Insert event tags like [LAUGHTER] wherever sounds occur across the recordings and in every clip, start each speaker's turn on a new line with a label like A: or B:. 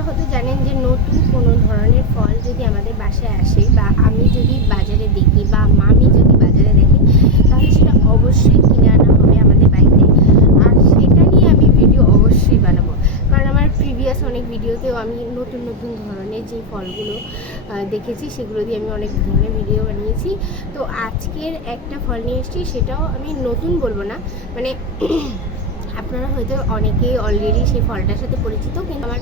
A: আপনারা হয়তো জানেন যে নতুন কোনো ধরনের ফল যদি আমাদের বাসায় আসে বা আমি যদি বাজারে দেখি বা মামি যদি বাজারে দেখে, তাহলে সেটা অবশ্যই কিনে আনা হবে আমাদের বাড়িতে। আর সেটা নিয়ে আমি ভিডিও অবশ্যই বানাবো। কারণ আমার প্রিভিয়াস অনেক ভিডিওতেও আমি নতুন নতুন ধরনের যে ফলগুলো দেখেছি, সেগুলো দিয়ে আমি অনেক ধরনের ভিডিও বানিয়েছি। তো আজকের একটা ফল নিয়ে এসেছি, সেটাও আমি নতুন বলব না। মানে [CLEARS THROAT] আপনারা হয়তো অনেকেই অলরেডি সেই ফলটার সাথে পরিচিত, কিন্তু আমার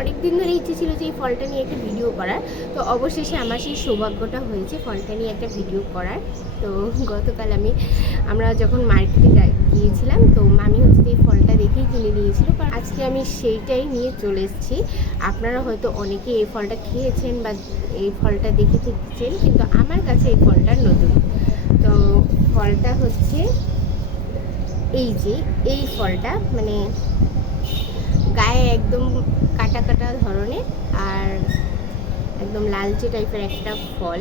A: অনেক দিন ধরে ইচ্ছে ছিল যে এই ফলটা নিয়ে একটা ভিডিও করার। তো অবশেষে আমার সেই সৌভাগ্যটা হয়েছে ফলটা নিয়ে একটা ভিডিও করার। তো গতকাল আমি, আমরা যখন মার্কেটে গিয়েছিলাম, তো মামি হচ্ছে এই ফলটা দেখেই কিনে নিয়েছিল। কারণ আজকে আমি সেইটাই নিয়ে চলে এসেছি। আপনারা হয়তো অনেকে এই ফলটা খেয়েছেন বা এই ফলটা দেখে থেকেছেন কিন্তু আমার কাছে এই ফলটা নতুন। তো ফলটা হচ্ছে এই যে, এই ফলটা মানে গায়ে একদম কাটা কাটা ধরনের আর একদম লালচে টাইপের একটা ফল।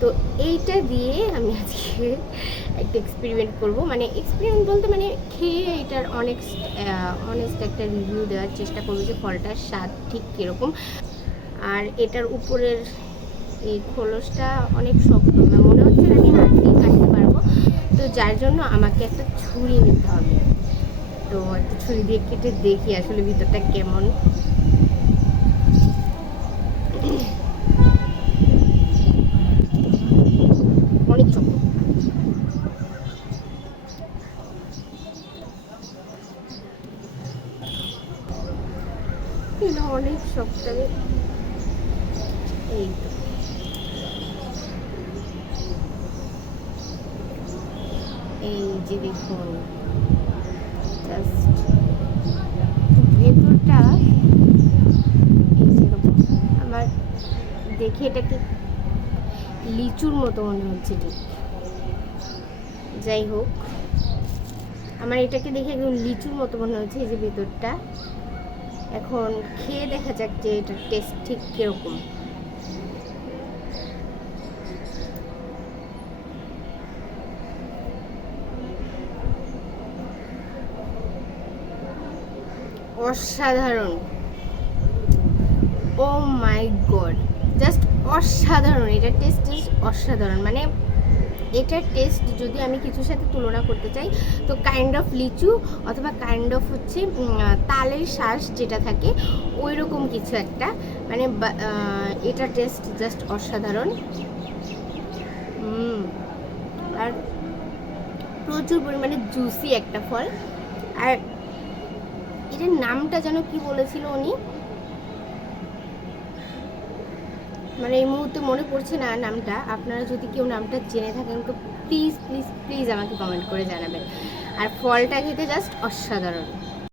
A: তো এইটা দিয়ে আমি আজকে একটা এক্সপেরিমেন্ট করব। মানে এক্সপেরিমেন্ট বলতে মানে খেয়ে এটার অনেক অনেস্ট একটা রিভিউ দেওয়ার চেষ্টা করব যে ফলটার স্বাদ ঠিক কীরকম। আর এটার উপরের এই খোলসটা অনেক শক্ত আমার মনে হচ্ছে আমি হাত দিয়ে কাটতে পারব। তো যার জন্য আমাকে একটা ছুরি নিতে হবে। তো একটা ছুরি দিয়ে কেটে দেখি আসলে ভিতরটা কেমন। অনেক অনেক এই তো। এই যে দেখুন। জাস্ট ভেতরটা আমার দেখে এটাকে লিচুর মতো মনে হচ্ছে ঠিক। যাই হোক, আমার এটাকে দেখে একদম লিচুর মতো মনে হচ্ছে এই যে ভেতরটা। এখন খেয়ে দেখা যাক যে এটার টেস্ট ঠিক কীরকম। অসাধারণ। ও মাই গড জাস্ট অসাধারণ। এটার টেস্ট অসাধারণ। মানে এটার টেস্ট যদি আমি কিছুর সাথে তুলনা করতে চাই, তো কাইন্ড অফ লিচু অথবা কাইন্ড অফ হচ্ছে তালের শ্বাস যেটা থাকে ওই রকম কিছু একটা। মানে এটার টেস্ট জাস্ট অসাধারণ। আর প্রচুর পরিমাণে জুসি একটা ফল। আর এটার নামটা যেন কি বলেছিল উনি? মানে এই মুহূর্তে মনে পড়ছে না নামটা। আপনারা যদি কেউ নামটা জেনে থাকেন, তো প্লিজ প্লিজ প্লিজ আমাকে কমেন্ট করে জানাবেন। আর ফলটা খেতে জাস্ট অসাধারণ।